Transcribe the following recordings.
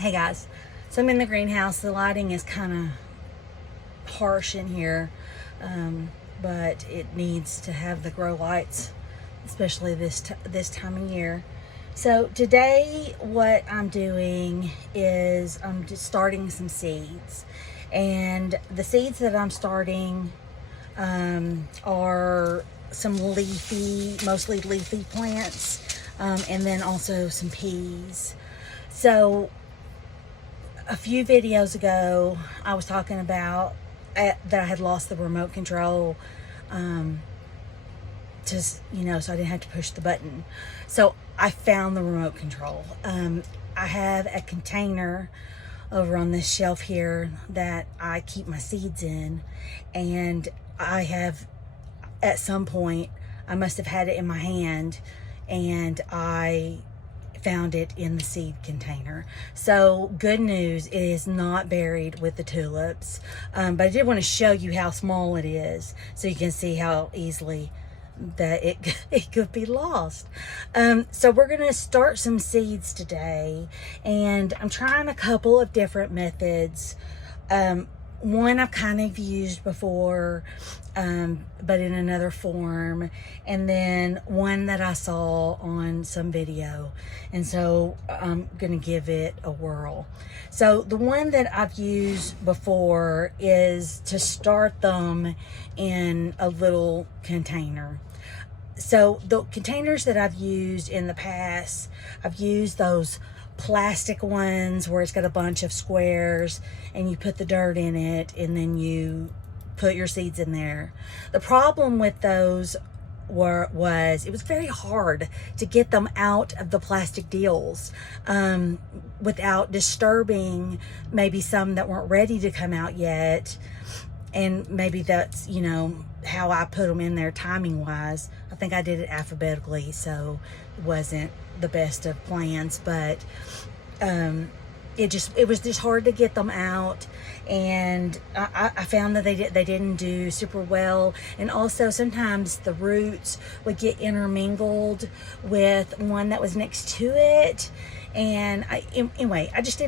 Hey guys, so I'm in the greenhouse. The lighting is kind of harsh in here, but it needs to have the grow lights, especially this time of year. So today what I'm doing is I'm just starting some seeds, and the seeds that I'm starting are some mostly leafy plants, and then also some peas. So a few videos ago, I was talking about that I had lost the remote control, so I didn't have to push the button. So I found the remote control. I have a container over on this shelf here that I keep my seeds in, and I have, at some point, I must have had it in my hand, and I found it in the seed container. So good news, it is not buried with the tulips, but I did want to show you how small it is so you can see how easily that it could be lost. So we're gonna start some seeds today, and I'm trying a couple of different methods. One I've kind of used before, but in another form, and then one that I saw on some video, and so I'm gonna give it a whirl. So the one that I've used before is to start them in a little container. So the containers that I've used in the past, I've used those plastic ones where it's got a bunch of squares and you put the dirt in it and then you put your seeds in there. The problem with those was it was very hard to get them out of the plastic deals without disturbing maybe some that weren't ready to come out yet. And maybe that's, how I put them in there timing wise. I think I did it alphabetically, so it wasn't the best of plans, but it was just hard to get them out, and I found that they didn't do super well. And also sometimes the roots would get intermingled with one that was next to it, and anyway, I just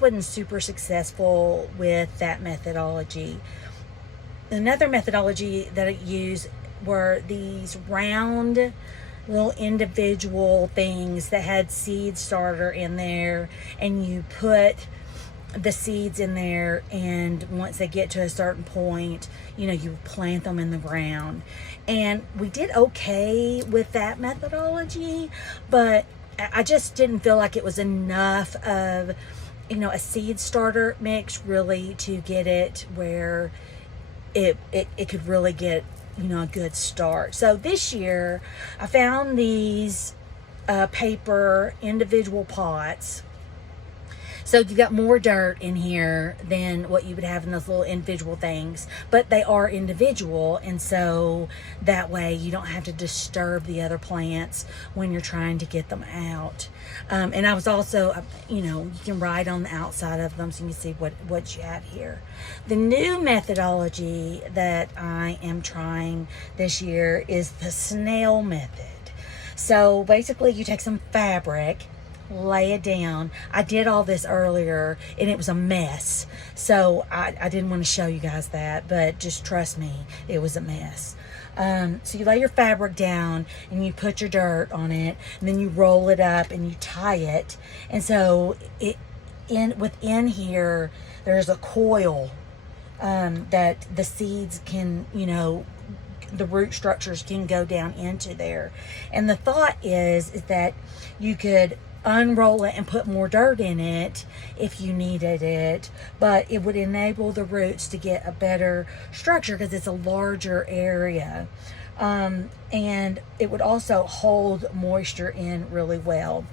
wasn't super successful with that methodology. Another methodology that I used were these round little individual things that had seed starter in there, and you put the seeds in there, and once they get to a certain point, you plant them in the ground. And we did okay with that methodology, but I just didn't feel like it was enough of a seed starter mix really to get it where it could really get a good start. So this year I found these paper individual pots. So you've got more dirt in here than what you would have in those little individual things, but they are individual, and so that way you don't have to disturb the other plants when you're trying to get them out. And I was also, you can write on the outside of them so you can see what you have here. The new methodology that I am trying this year is the snail method. So basically you take some fabric, lay it down. I did all this earlier and it was a mess, so I didn't want to show you guys that, but just trust me, it was a mess. So you lay your fabric down and you put your dirt on it, and then you roll it up and you tie it, and so within here there's a coil that the seeds can, the root structures can go down into there. And the thought is that you could unroll it and put more dirt in it if you needed it, but it would enable the roots to get a better structure because it's a larger area, and it would also hold moisture in really well.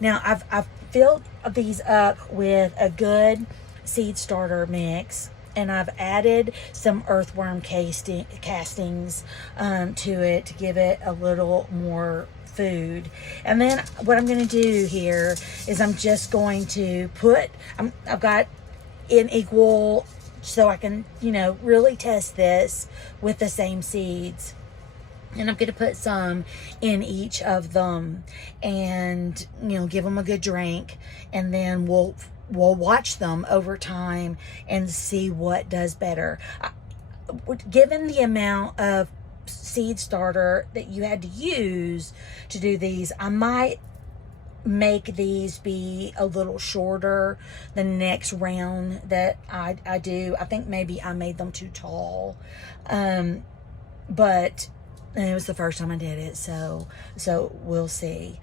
Now I've filled these up with a good seed starter mix, and I've added some earthworm castings to it to give it a little more food. And then what I'm going to do here is I'm just going to I've got an equal, so I can really test this with the same seeds, and I'm going to put some in each of them and give them a good drink, and then we'll we'll watch them over time and see what does better. Given the amount of seed starter that you had to use to do these, I might make these be a little shorter the next round that I do. I think maybe I made them too tall, but it was the first time I did it, so we'll see.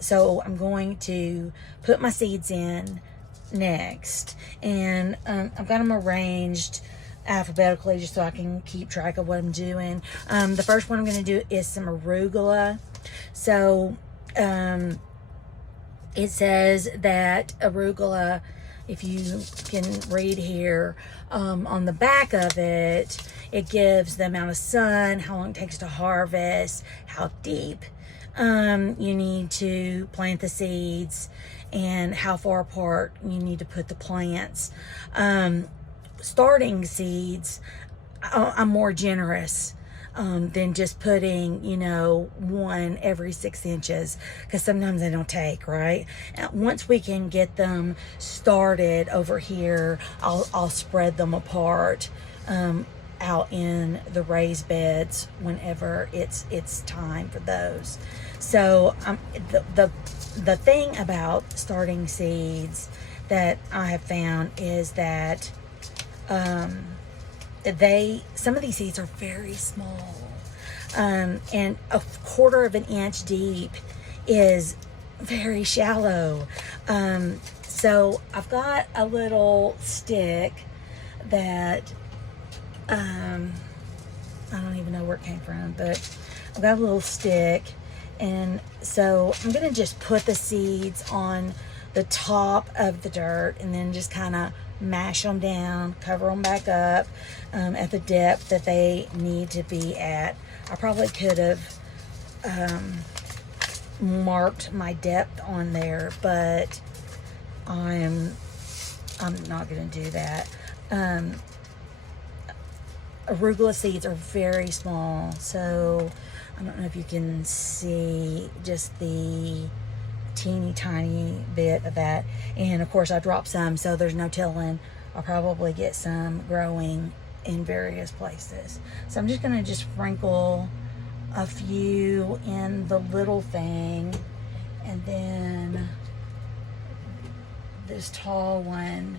So I'm going to put my seeds in next, and I've got them arranged alphabetically just so I can keep track of what I'm doing. The first one I'm going to do is some arugula. So it says that arugula, if you can read here, on the back of it, it gives the amount of sun, how long it takes to harvest, how deep you need to plant the seeds, and how far apart you need to put the plants. Starting seeds, I'm more generous than just putting, one every 6 inches, because sometimes they don't take, right? Once we can get them started over here, I'll spread them apart out in the raised beds whenever it's time for those. So the thing about starting seeds that I have found is that some of these seeds are very small, and a 1/4 of an inch deep is very shallow. So I've got a little stick that I don't even know where it came from, but I've got a little stick, and so I'm gonna just put the seeds on the top of the dirt and then just kind of mash them down, cover them back up at the depth that they need to be at. I probably could have marked my depth on there, but I'm not going to do that. Arugula seeds are very small, so I don't know if you can see just the teeny tiny bit of that. And of course I dropped some, so there's no telling. I'll probably get some growing in various places. So I'm just going to sprinkle a few in the little thing, and then this tall one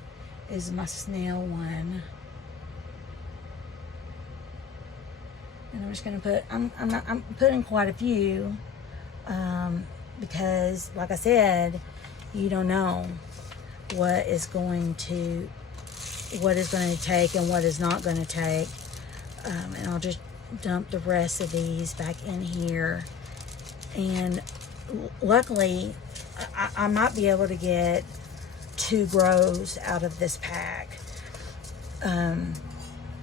is my snail one. And I'm just going to put, I'm putting quite a few, because like I said, you don't know what is going to take and what is not going to take. And I'll just dump the rest of these back in here. And luckily, I might be able to get 2 grows out of this pack.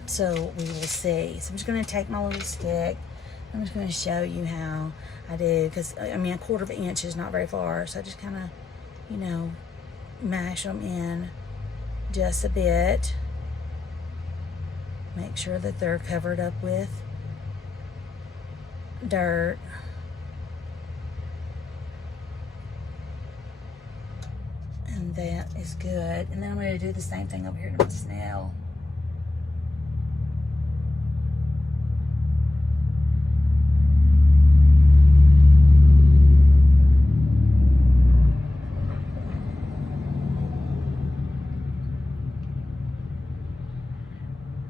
So we will see. So I'm just going to take my little stick. I'm just going to show you how I do, because I mean, a 1/4 of an inch is not very far. So I just kind of, mash them in just a bit. Make sure that they're covered up with dirt. And that is good. And then I'm going to do the same thing over here to my snail.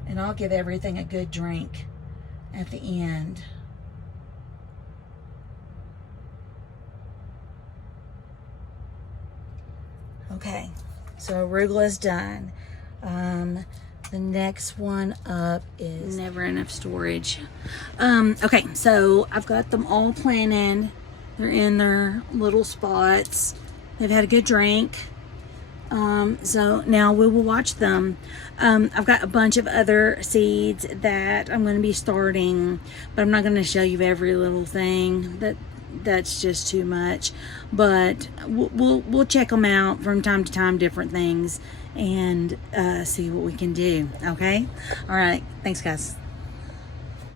And I'll give everything a good drink at the end. Okay, so arugula is done. The next one up is never enough storage. Okay, so I've got them all planted. They're in their little spots. They've had a good drink. So now we will watch them. I've got a bunch of other seeds that I'm going to be starting, but I'm not going to show you every little thing. That's just too much. But we'll check them out from time to time, different things, and see what we can do. Okay. All right. Thanks, guys.